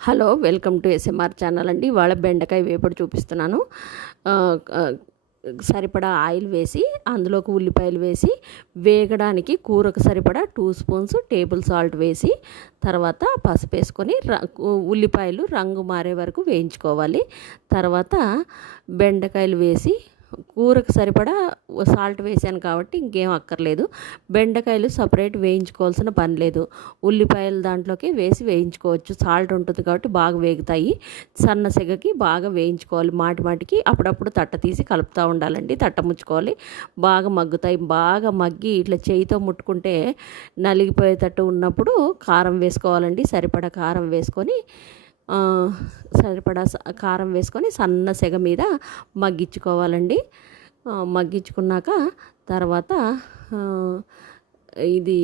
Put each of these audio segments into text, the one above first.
Hello, welcome to SMR channel అండి. ఇవాళ బెండకాయ వేపుడు చూపిస్తున్నాను. ఆహ్, ఆహ్, సరిపడా ఆయిల్ వేసి అందులోకి ఉల్లిపాయలు వేసి వేగడానికి కూరకు సరిపడా 2 స్పూన్స్ టేబుల్ సాల్ట్ వేసి తర్వాత పసుపు వేసుకొని ఉల్లిపాయలు రంగు మారే వరకు వేయించుకోవాలి. తర్వాత బెండకాయలు వేసి కూరకు సరిపడా సాల్ట్ వేసాను కాబట్టి ఇంకేం అక్కర్లేదు. బెండకాయలు సపరేట్ వేయించుకోవాల్సిన పని లేదు. ఉల్లిపాయలు దాంట్లోకి వేసి వేయించుకోవచ్చు. సాల్ట్ ఉంటుంది కాబట్టి బాగా వేగుతాయి. సన్న సెగకి బాగా వేయించుకోవాలి. మాటికి అప్పుడప్పుడు తట్ట తీసి కలుపుతూ ఉండాలండి. తట్ట ముచ్చుకోవాలి. బాగా మగ్గుతాయి. బాగా మగ్గి ఇట్లా చేయితో ముట్టుకుంటే నలిగిపోయేటట్టు ఉన్నప్పుడు కారం వేసుకోవాలండి. సరిపడా కారం వేసుకొని సరిపడా కారం వేసుకొని సన్న సెగ మీద మగ్గించుకోవాలండి. మగ్గించుకున్నాక తర్వాత ఇది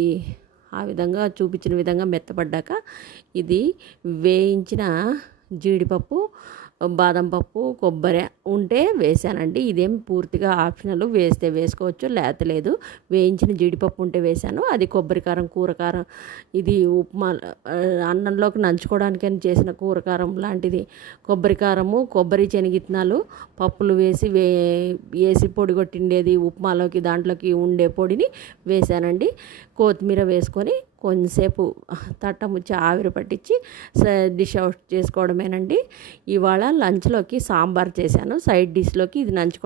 ఆ విధంగా చూపించిన విధంగా మెత్తపడ్డాక ఇది వేయించిన జీడిపప్పు, బాదం పప్పు, కొబ్బరి ఉంటే వేసానండి. ఇదేం పూర్తిగా ఆప్షనల్, వేస్తే వేసుకోవచ్చు లేకపోతే లేదు. వేయించిన జీడిపప్పు ఉంటే వేసాను. అది కొబ్బరి కారం, కూరకారం, ఇది ఉప్మా అన్నంలోకి నంచుకోవడానికని చేసిన కూరకారం లాంటిది. కొబ్బరి కారము, కొబ్బరి శనగిత్తనాలు పప్పులు వేసి వేసి పొడి కొట్టిండేది ఉప్మాలోకి దాంట్లోకి ఉండే పొడిని వేసానండి. కొత్తిమీర వేసుకొని కొంచెంసేపు తట్ట ముచ్చి ఆవిరి పట్టించి డిష్ అవుట్ చేసుకోవడమేనండి. ఇవాళ లంచ్లోకి సాంబార్ చేశాను. సైడ్ డిష్లోకి ఇది నంచుకో